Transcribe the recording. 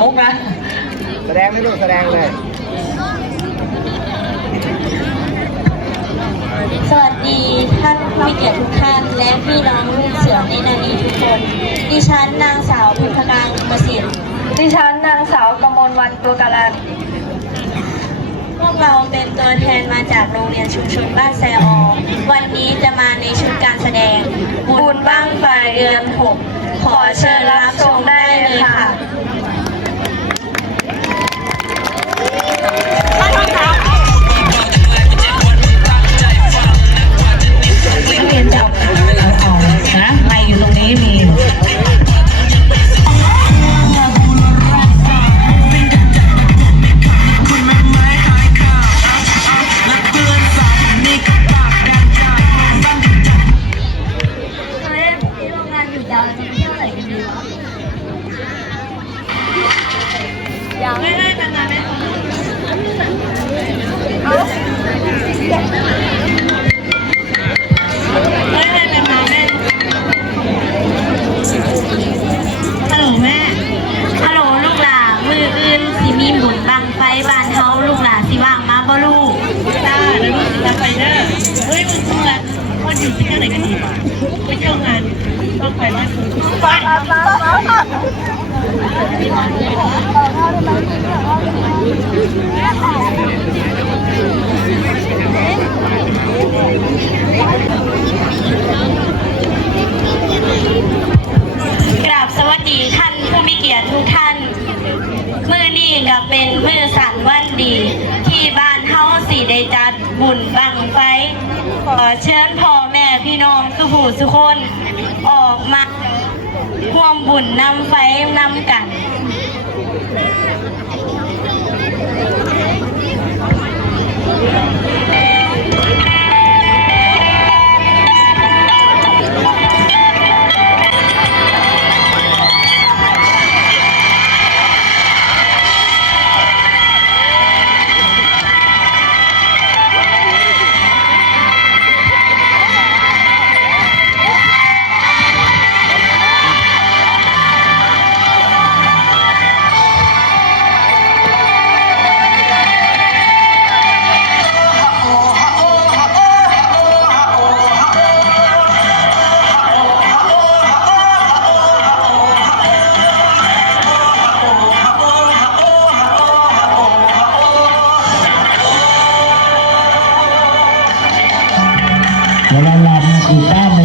มุกนะแสดงไม่รู้แสดงเลย สวัสดีท่านผู้มีเกียรติทุกท่าน และพี่น้องลูกเสือในนานีทุกคน ดิฉันนางสาวพิมพนางประสิทธิ์ดิฉันนางสาวกมลวันตัวการันพวกเราเป็นตัวแทนมาจากโรงเรียนชุมชนบ้านแซออวันนี้จะมาในชุดการแสดง บุญบ้างไฟเดือนหกขอเชิญรับชม รงงานอยู่ยาวจะเที่ยวไหนกันดีวะอยากไม่ได้นานๆไม่ไม่ได้นานๆไม่ฮัลโหลแม่ฮัลโหลลูกหลามืออื่นสิมีบุญบังไฟบานเฮาลูกหลาสิว่างมาบ่ลูกจ้าแล้วลูกจะไปเด้อเฮ้ยมึงเพื่อนว่าอยู่ที่ไหนกันดีวะไปเที่ยวงาน กราบสวัสดีท่านผู้มีเกียรติทุกท่าน มือนี้ก็เป็นมือสันวันดี ที่บ้านเฮาสีได้จัดบุญบังไฟขอเชิญพ่อแม่พี่น้องสุผู้สุคนออกมา บุญนำไฟนำกัน เว